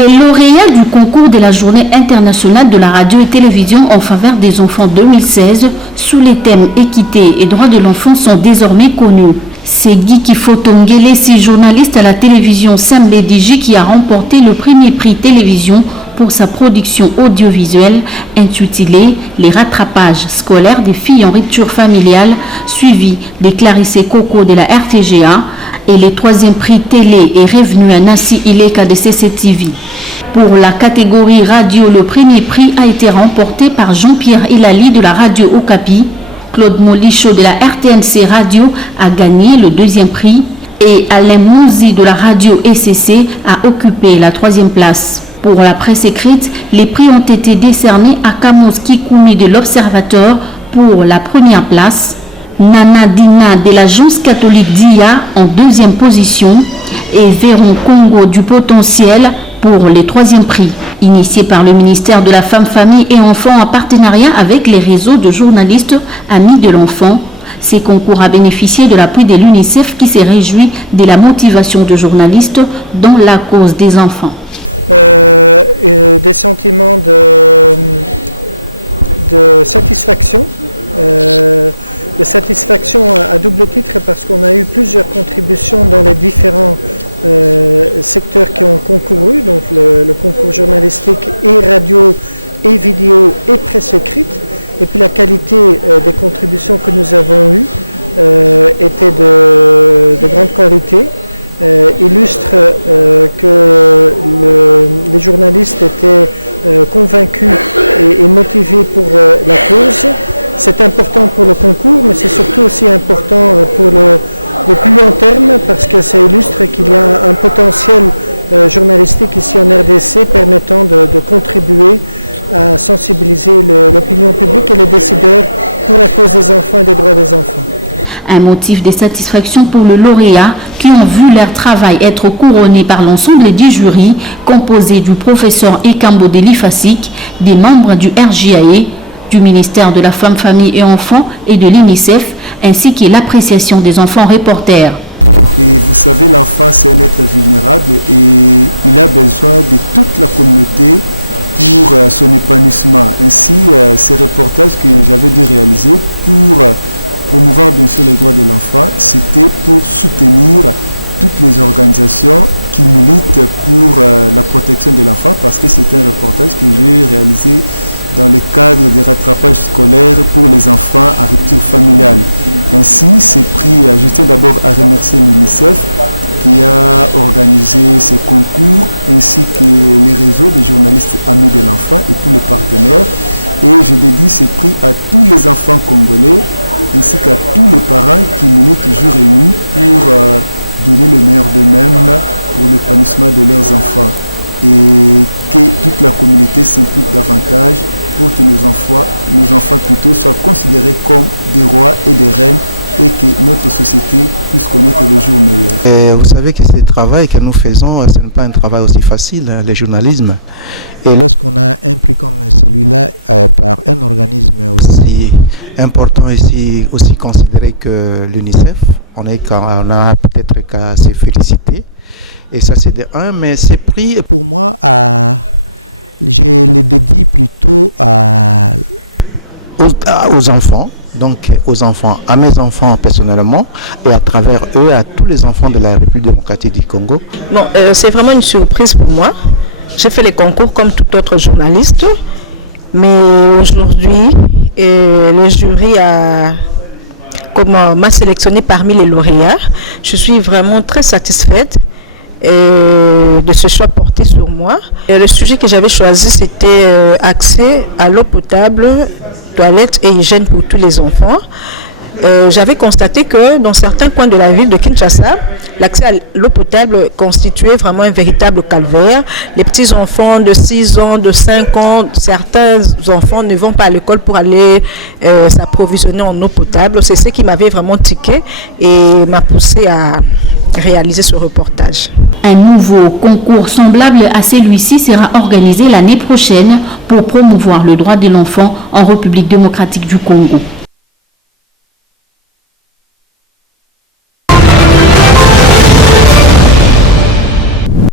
Les lauréats du concours de la Journée internationale de la radio et télévision en faveur des enfants 2016 sous les thèmes équité et droits de l'enfant sont désormais connus. C'est Guy Kifotongele, journaliste à la télévision Sambédiji, qui a remporté le premier prix télévision pour sa production audiovisuelle intitulée « Les rattrapages scolaires des filles en rupture familiale », suivi de Clarisse Coco de la RTGA, et le troisième prix télé est revenu à Nassi Ileka de CCTV. Pour la catégorie radio, le premier prix a été remporté par Jean-Pierre Elali de la radio Okapi. Claude Molicho de la RTNC Radio a gagné le deuxième prix et Alain Mouzi de la radio ECC a occupé la troisième place. Pour la presse écrite, les prix ont été décernés à Kamos Kikoumi de l'Observateur pour la première place, Nana Dina de l'Agence catholique d'IA en deuxième position et Véron Congo du Potentiel pour les troisième prix. Initié par le ministère de la Femme, Famille et Enfants en partenariat avec les réseaux de journalistes Amis de l'Enfant, ces concours a bénéficié de l'appui de l'UNICEF qui s'est réjoui de la motivation de journalistes dans la cause des enfants. Des sentiments de satisfaction. De satisfaction à double titre parce qu'on a eu plusieurs contributions dans les différents secteurs qui ont concouru, donc le concours journalistique et radio et vidéo et presse écrite, et puis la qualité des contributions que nous avons eues était de grande qualité, illustre que les journalistes étaient convaincus et motivés pour la cause. C'est important pour le concours, mais c'est surtout aussi important pour le plus long terme parce que ça illustre qu'il y a un potentiel journalistique ici en RDC permettant de contribuer à sensibiliser l'opinion publique et les décideurs pour la cause des enfants et des droits des enfants. Un motif de satisfaction pour le lauréat qui ont vu leur travail être couronné par l'ensemble du jury composé du professeur Ekambo Delifasik, des membres du RJAE, du ministère de la Femme, Famille et Enfants et de l'UNICEF, ainsi que l'appréciation des enfants reporters. Et vous savez, l'enfant, c'est un être vulnérable et il a besoin de toute la communauté pour son épanouissement. Ainsi, ces reportages que j'avais dû réaliser pour promouvoir bien sûr les droits de l'enfant, c'était pour soutenir toutes les organisations qui militent pour la protection de l'enfant parce que c'est un reportage que j'ai réalisé dans le cadre des rattrapages scolaires pour les enfants à rupture familiale. Ainsi, ces prix, je tiens d'abord à remercier l'UNICEF qui a organisé ces concours ainsi que les réseaux des journalistes amis de l'enfant et tous les partenaires. Et je dédie ces prix à tous les enfants congolais ainsi qu'à tous les parents qui militent jour et nuit pour donner le meilleur d'eux-mêmes pour l'épanouissement de leurs enfants et que toute la communauté s'implique davantage pour que nos enfants plutôt soient considérés comme des rois et des reines et que notre société puisse connaître le jour meilleur. Et vous savez que ce travail que nous faisons, ce n'est pas un travail aussi facile, le journalisme. Et lorsqu'on a un prix comme celui-là par un organisme aussi important et aussi considéré que l'UNICEF, on a peut-être qu'à se féliciter. Et ça c'est de un, mais ce prix pour moi, je le dédie plutôt aux enfants. Donc aux enfants, à mes enfants personnellement et à travers eux à tous les enfants de la République démocratique du Congo. Bon, c'est vraiment une surprise pour moi. J'ai fait les concours comme tout autre journaliste, mais aujourd'hui le jury m'a sélectionné parmi les lauréats. Je suis vraiment très satisfaite de ce choix porté sur moi. Et le sujet que j'avais choisi, c'était accès à l'eau potable, toilettes et hygiène pour tous les enfants. J'avais constaté que dans certains coins de la ville de Kinshasa, l'accès à l'eau potable constituait vraiment un véritable calvaire. Les petits enfants de 6 ans, de 5 ans, certains enfants ne vont pas à l'école pour aller s'approvisionner en eau potable. C'est ce qui m'avait vraiment tiqué et m'a poussé à réaliser ce reportage. Un nouveau concours semblable à celui-ci sera organisé l'année prochaine pour promouvoir le droit de l'enfant en République démocratique du Congo.